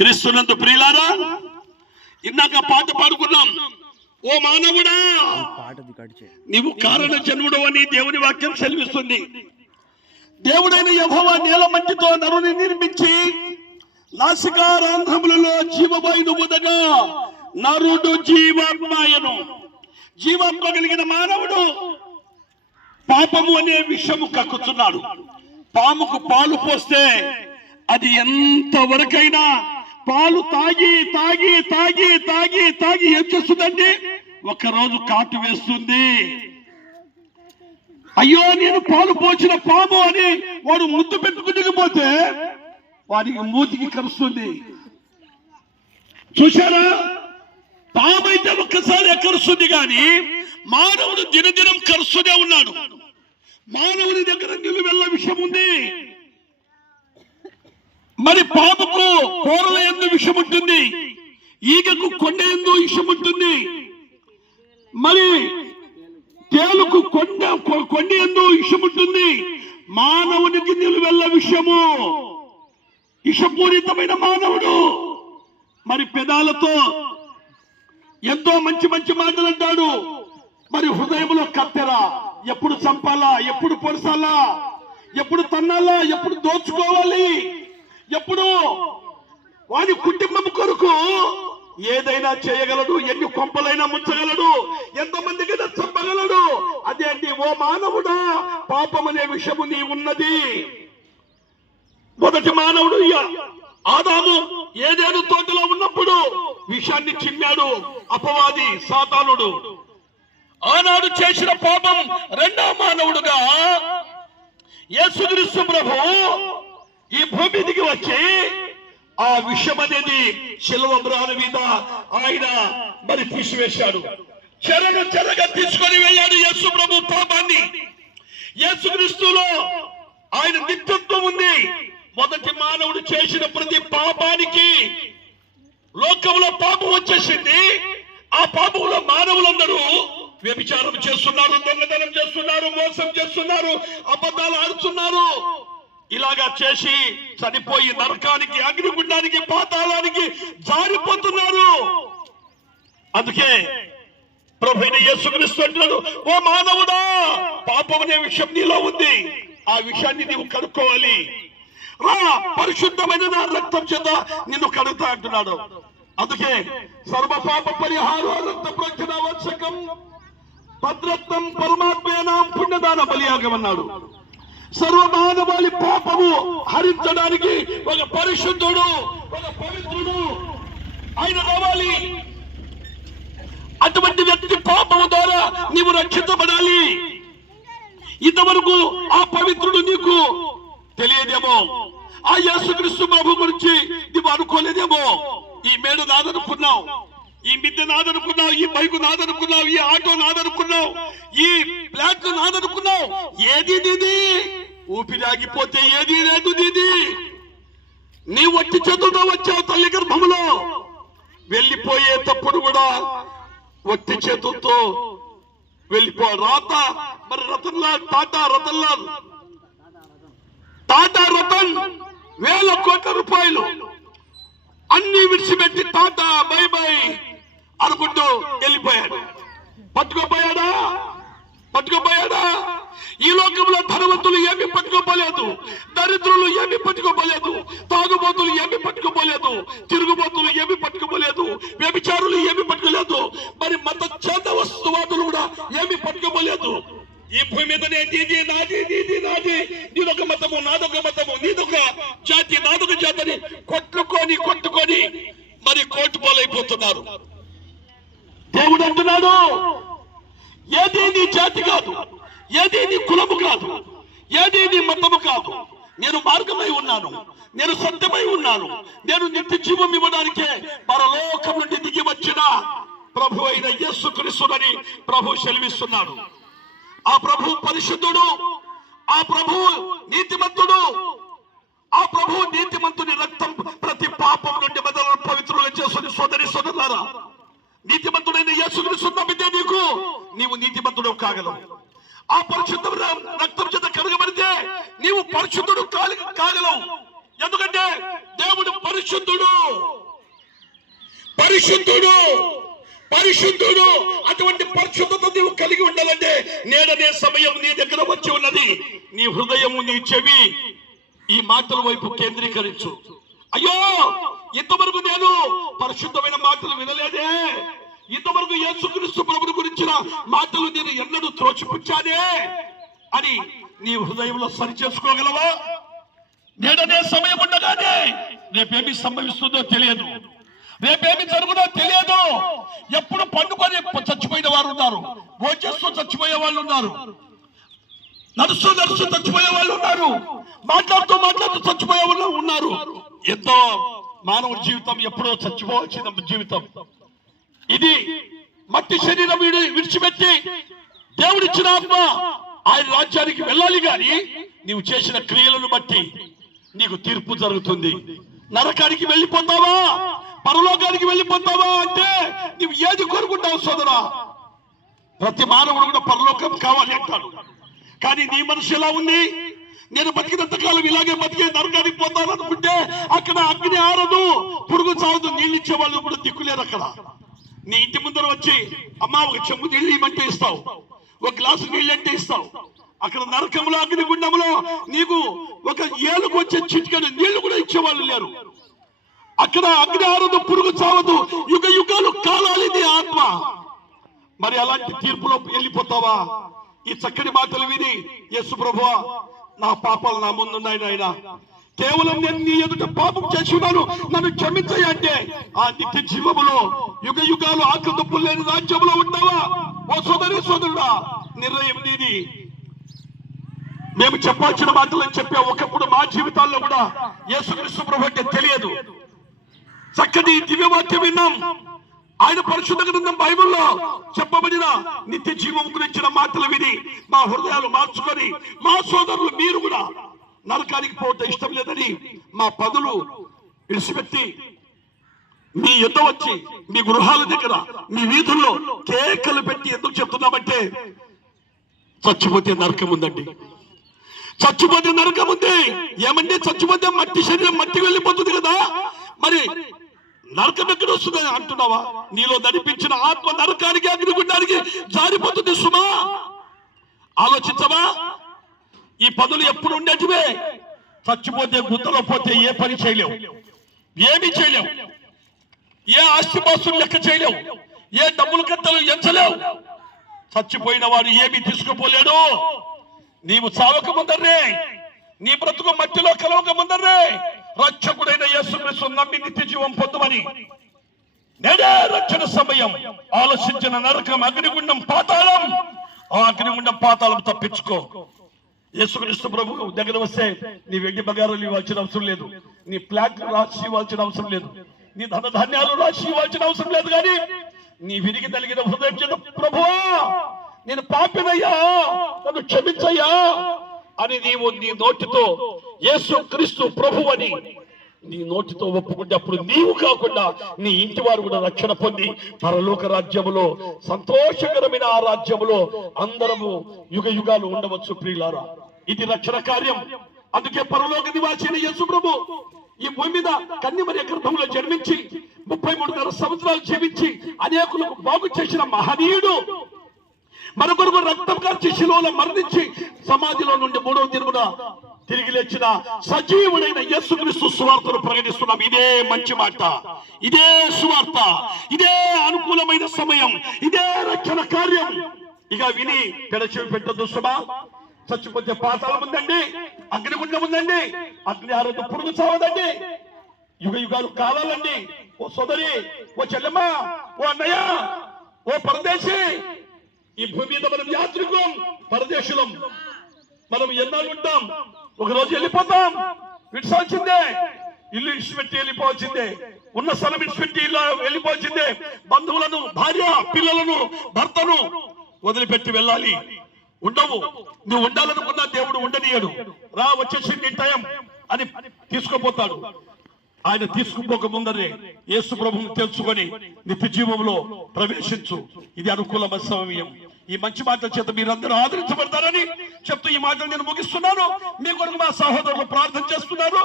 క్రీస్తునందు ప్రియులారా, ఇందాక పాట పాడుకున్నాం. ఓ మానవుడా, నీవు కారణ జన్ముడు అని దేవుని వాక్యం సెలవిస్తుంది. దేవుడైన యెహోవా నేల మట్టితో నరుని నిర్మించి నాసికారంధ్రములలో జీవవాయువు ఊదగా నరుడు జీవాత్మాయను. జీవాత్మ కలిగిన మానవుడు పాపము అనే విషము కక్కుతున్నాడు. పాముకు పాలు పోస్తే అది ఎంతవరకైనా పాలు తాగి తాగి తాగి తాగి తాగి ఏం చేస్తుందండి? ఒకరోజు కాటు వేస్తుంది. అయ్యో నేను పాలు పోసిన పాము అని వాడు ముద్దు పెట్టుకుని పోతే వాడికి మూతికి కరుస్తుంది. చూశారా? పామైతే ఒక్కసారి కరుస్తుంది, కానీ మానవుడు దినదినం కరుస్తూనే ఉన్నాడు. మానవుని దగ్గర నిలువెల్ల విషయం ఉంది. మరి పాముకు కూరల యందు విషం ఉంటుంది, ఈగకు కొండ యందు విషం ఉంటుంది, మరి తేలుకు కొండ యందు విషం ఉంటుంది. మానవునికి నిలువెల్ల విషము. విషపూరితమైన మానవుడు మరి పెదాలతో ఎంతో మంచి మంచి మాటలు అంటాడు. మరి హృదయంలో కత్తెర, ఎప్పుడు చంపాలా, ఎప్పుడు పొడసాలా, ఎప్పుడు తన్నాలా, ఎప్పుడు దోచుకోవాలి, ఎప్పుడు వాడి కుటుంబం కొరకు ఏదైనా చేయగలడు, ఎన్ని కొంపలైనా ముంచగలడు, ఎంతమందికైనా చంపగలడు. అదే అండి, ఓ మానవుడా, పాపం అనే విషయము నీ ఉన్నది. మొదటి మానవుడు ఆదాము ఏదేను తోటలో ఉన్నప్పుడు విషాన్ని చిమ్మాడు అపవాది సాతానుడు. ఆనాడు చేసిన పాపం రెండో మానవుడుగా యేసుక్రీస్తు ప్రభు ఈ భూమి దిగి వచ్చి ఆ విషయం అనేది శిలువ మ్రాను మీద ఆయన మరి తీసివేశాడు. చెరను చెరగా తీసుకొని వెళ్ళాడు యేసు ప్రభు పాపాన్ని. యేసుక్రీస్తులో ఆయన నిత్యత్వం ఉంది. మొదటి మానవుడు చేసిన ప్రతి పాపానికి లోకంలో పాపం వచ్చేసింది. ఆ పాపంలో మానవులందరూ వ్యభిచారం చేస్తున్నారు, దొంగతనం చేస్తున్నారు, మోసం చేస్తున్నారు, అబద్ధాలు ఆడుతున్నారు. ఇలాగా చేసి చనిపోయి నరకానికి, అగ్నిగుండానికి, పాతాళానికి జారిపోతున్నారు. అందుకే ప్రభువైన యేసుక్రీస్తు అంటున్నాడు, ఓ మానవుడా, పాపం అనే విషయం నీలో ఉంది. ఆ విషయాన్ని నీవు కనుక్కోవాలి. రా, పరిశుద్ధమైన నా రక్తం చేత నిన్ను కడుగుతా అంటున్నాడు. అందుకే సర్వ పాప పరిహార రక్త ప్రోక్షణ అవశ్యకం భద్రత్వం పరమాత్మేనాం పుణ్యదాన బలియాగం అన్నాడు. సర్వమానవాళి పాపము హరించడానికి ఒక పరిశుద్ధుడు, ఒక పవిత్రుడు ఆయన రావాలి. అటువంటి వ్యక్తి పాపము ద్వారా నీవు రక్షించబడాలి. ఇంతవరకు ఆ పవిత్రుడు నీకు తెలియదేమో, ఆ యేసుక్రీస్తు ప్రభు గురించి నువ్వు అనుకోలేదేమో. ఈ మేడ నాదనుకున్నావు, ఈ మిద్దె నాదనుకున్నావు, ఈ బైకు నాదనుకున్నావు, ఈ ఆటో నాదనుకున్నావు, ఈ ఫ్లాట్ నాదనుకున్నావు. ఏది నీది? ఊపిరి ఆగిపోతే ఏది లేదు నీది. నీ వట్టి చేతులతో వచ్చావు తల్లి గర్భంలో. వెళ్ళిపోయేటప్పుడు కూడా వట్టి చేతులతో వెళ్ళిపో. రాత మరి రతన్లాల్ టాటా రతన్ 1000 కోట్ల రూపాయలు అన్ని విడిచిపెట్టి టాటా బై బై అనుకుంటూ వెళ్ళిపోయాడు. పట్టుకోపోయాడా? ఈ లోకంలో ధనవంతులు ఏమి పట్టుకోపోలేదు, దరిద్రులు ఏమి పట్టుకోపోలేదు, తాగుబోతులు ఏమి పట్టుకోపోలేదు, తిరుగుబోతులు ఏమి పట్టుకోపోలేదు, వ్యభిచారులు ఏమి పట్టుకోలేదు, మరి మత చేత వస్తువాదులు కూడా ఏమి పట్టుకోపోలేదు. ఈ భూమి మీదనే నీది నాది, నీది నాది, నీదొక మతము, నాదొక మతము, నీదొక జాతి, నాదొక జాతిని కొట్టుకొని మరి కోర్టు పాలైపోతున్నారు. దేవుడు అంటున్నాడు, ఏది నీ జాతి కాదు, ఏది నీ కులము కాదు, ఏది నీ మతము కాదు. నేను మార్గమై ఉన్నాను, నేను సత్యమై ఉన్నాను, నేను నిత్య జీవం ఇవ్వడానికే పరలోకం నుండి దిగి వచ్చిన ప్రభు అయిన యేసుక్రీస్తుని ప్రభు సెలవిస్తున్నాడు. ఆ ప్రభు పరిశుద్ధుడు, ఆ ప్రభు నీతిమంతుడు, ఆ ప్రభు నీతిమంతుని రక్తం ప్రతి పాపం నుండి మొదలు పవిత్రులు చేసుకుని సోదరులారా, నీతిమంతుడైన యేసుక్రీస్తు నమ్మితే నీవు నీతిమంతుడు కాగలవు. ఆ పరిశుద్ధ రక్తం చేత కడగబడితే నీవు పరిశుద్ధుడు కాగలవు. ఎందుకంటే దేవుడు పరిశుద్ధుడు, పరిశుద్ధుడు, పరిశుద్ధుడు. అటువంటి పరిశుద్ధత నీవు కలిగి ఉండాలంటే నేడనే సమయం నీ దగ్గర వచ్చి ఉన్నది. నీ హృదయము, నీ చెవి ఈ మాటల వైపు కేంద్రీకరించు. అయ్యో, ఇంతవరకు నేను పరిశుద్ధమైన మాటలు వినలేదే, ఇంతవరకు యేసుక్రీస్తు ప్రభువు గురించిన మాటలు నేను ఎన్నడూ త్రోసిపుచ్చానే అని నీ హృదయంలో సరి చేసుకోగలవా? నేడనే సమయం ఉండగానే రేపేమి సంభవిస్తుందో తెలియదు, రేపేమి జరుగుదో తెలియదు. ఎప్పుడు పండుకొని చచ్చిపోయిన వారు ఉన్నారు, భోజేస్తూ చచ్చిపోయే వాళ్ళు ఉన్నారు, నడుస్తూ నడుస్తూ చచ్చిపోయే వాళ్ళు ఉన్నారు, మాట్లాడుతూ మాట్లాడుతూ చచ్చిపోయే వాళ్ళు ఉన్నారు. ఎంతో మానవ జీవితం ఎప్పుడో చచ్చిపోవాల్సిన జీవితం ఇది. మట్టి శరీరం విడిచిపెట్టి దేవుడిచ్చిన ఆత్మ ఆయన రాజ్యానికి వెళ్ళాలి. గాని నీవు చేసిన క్రియలను బట్టి నీకు తీర్పు జరుగుతుంది. నరకానికి వెళ్ళిపోతావా, పరలోకానికి వెళ్ళిపోతావా అంటే నీవు ఏది కోరుకుంటావు సోదరా? ప్రతి మానవుడు కూడా పరలోకం కావాలి అంటాడు. కానీ నీ మనసు ఎలా ఉంది? నేను బతికినంత కాలం ఇలాగే బతికే నరకానికి పోతాను అనుకుంటే అక్కడ అగ్ని ఆరదు, పురుగు చావదు, నీళ్ళు ఇచ్చే వాళ్ళు కూడా దిక్కులేరు. అక్కడ నీ ఇంటి ముందర వచ్చి అమ్మా ఒక చెంబు నీళ్ళు ఇవ్వమంటే ఇస్తావు, ఒక గ్లాసు నీళ్ళు అంటే ఇస్తావు. అక్కడ నరకంలో, అగ్నిగుండంలో నీకు ఒక ఏళ్ళకు వచ్చే చిటికెడు నీళ్లు కూడా ఇచ్చేవాళ్ళు లేరు. అక్కడ అగ్ని ఆరదు, పురుగు చావదు, యుగ యుగాలు కాలాలి నీ ఆత్మ. మరి అలాంటి తీర్పులో వెళ్ళిపోతావా? ఈ చక్కని మాటలు విని యేసు ప్రభువా, నా పాపాలు నా ముందున్నాయి నాయన, కేవలం నేను నీ ఎదుట పాపం చేసి ఉన్నాను, నన్ను క్షమించయ్య అంటే ఆ నిత్య జీవములో యుగ యుగాలు ఆకలి తప్పులు లేని రాజ్యంలో ఉంటావా? ఓ సోదరి సోదరుడా, నిర్ణయం నీది. మేము చెప్పాల్సిన మాటలని చెప్పా. ఒకప్పుడు మా జీవితాల్లో కూడా యేసుక్రీస్తు ప్రభువు అంటే తెలియదు. చక్కటి దివ్యవాక్యం విన్నాం. ఆయన పరిశుద్ధ గ్రంథం బైబిల్లో చెప్పబడిన నిత్య జీవం గురించిన మాటలు విని మా హృదయాలు మార్చుకొని, మా సోదరులు మీరు కూడా నరకానికి పోవటం ఇష్టం లేదని మా పదులు విడిచిపెట్టి మీ యుద్ధ వచ్చి మీ గృహాల దగ్గర, మీ వీధుల్లో కేకలు పెట్టి ఎందుకు చెప్తున్నామంటే చచ్చిపోతే నరకం ఉందండి, చచ్చిపోతే నరకం ఉంది. ఏమంటే చచ్చిపోతే మట్టి శరీరం మట్టి వెళ్ళిపోతుంది కదా, మరి నరకం ఎక్కడ వస్తుంది అంటున్నావా? నీలో నడిపించిన ఆత్మ నరకానికి, అగ్నిగుండానికి జారిపోతుంది సుమా. ఆలోచించవా? ఈ పదులు ఎప్పుడు ఉండేటివే. చచ్చిపోతే గుంతలో పోతే ఏ పని చేయలేవు, ఏమీ చేయలేవు, ఏ ఆస్తిపాస్తులు లెక్క చేయలేవు, ఏ డబ్బులు కట్టలు ఎంచలేవు. చచ్చిపోయిన వాడు ఏమీ తీసుకుపోలేడు. నీవు చావక ముందరే, నీ బ్రతుకు మట్టిలో కలవక ముందరే రక్షకుడైన యేసుక్రీస్తు నమ్మి నిత్య జీవం పొందుమని నేడే రక్షణ సమయం. ఆలోచించిన నరకం, అగ్నిగుండం, పాతాళం, ఆ అగ్నిగుండం పాతాళం తప్పించుకో. యేసుక్రీస్తు ప్రభు దగ్గర వస్తే నీ వెండి బంగారాలు ఇవ్వాల్సిన అవసరం లేదు, నీ ప్లాట్లు రాసి ఇవ్వాల్సిన అవసరం లేదు, నీ ధనధాన్యాలు రాసి ఇవ్వాల్సిన అవసరం లేదు. కానీ నీ విరిగి తలిగిన హృదయం చేత ప్రభువా నేను పాపినయ్యా, నన్ను క్షమించయ్యా అని నీవు నీ నోటితో యేసుక్రీస్తు ప్రభు అని నీ నోటితో ఒప్పుకుంటే అప్పుడు నీవు కాకుండా నీ ఇంటి వారు కూడా రక్షణ పొంది పరలోక రాజ్యములో, సంతోషకరమైన ఆ రాజ్యములో అందరము యుగ యుగాలు ఉండవచ్చు. ప్రియులారా, ఇది రక్షణ కార్యం. అందుకే పరలోక నివాసి అయిన యేసు ప్రభు ఈ భూమి మీద కన్యమరియ గర్భంలో జన్మించి 33 సంవత్సరాలు జీవించి అనేకులకు బాగు చేసిన మహనీయుడు, మన కొరకు రక్తం కార్చి శిలువలో మరణించి సమాధిలో నుండి 3వ దినమున తిరిగి లేచిన సజీవుడైన యేసుక్రీస్తు సువార్తను ప్రకటిస్తున్నాం. ఇదే మంచి మాట, ఇదే సువార్త, ఇదే అనుకూలమైన సమయం, ఇదే రక్షణ కార్యం. ఇక విని పెడచెవి పెట్టద్దు సుమా. చచ్చిపోతే పాతాళం ఉందండి, అగ్నిగుండం ఉందండి, అగ్ని ఆరదు, పురుగు చావదండి, యుగ యుగాలు కావాలండి. ఓ సోదరి, ఓ చెల్లెమ్మ, ఓ అన్నయ్య, ఓ పరదేశి, ఈ భూమి మీద మనం యాత్రికులం, పరదేశులం. మనం ఎన్నాళ్ళు ఉంటాం? ఒక రోజు వెళ్ళిపోతాం, విడిచాల్సిందే. ఇల్లు ఇడిచిపెట్టి వెళ్ళిపోవాల్సిందే, ఉన్న స్థలం ఇడిచిపెట్టి ఇల్లు వెళ్ళిపోవాల్సిందే. బంధువులను, భార్య పిల్లలను, భర్తను వదిలిపెట్టి వెళ్ళాలి. ఉండవు. నువ్వు ఉండాలనుకున్నా దేవుడు ఉండనీయడు. రా, వచ్చేసింది టైం అని తీసుకుపోతాడు. ఆయన తీసుకుపోక ముందరే యేసు ప్రభువుని తెలుసుకొని నిత్య జీవంలో ప్రవేశించు. ఇది అనుకూలమైన సమయం. ఈ మంచి మాటల చేత మీరందరూ ఆదరించబడతారని చెప్తూ ఈ మాటలు నేను ముగిస్తున్నాను. మీ కొరకు మా సహోదరులు ప్రార్థన చేస్తున్నారు.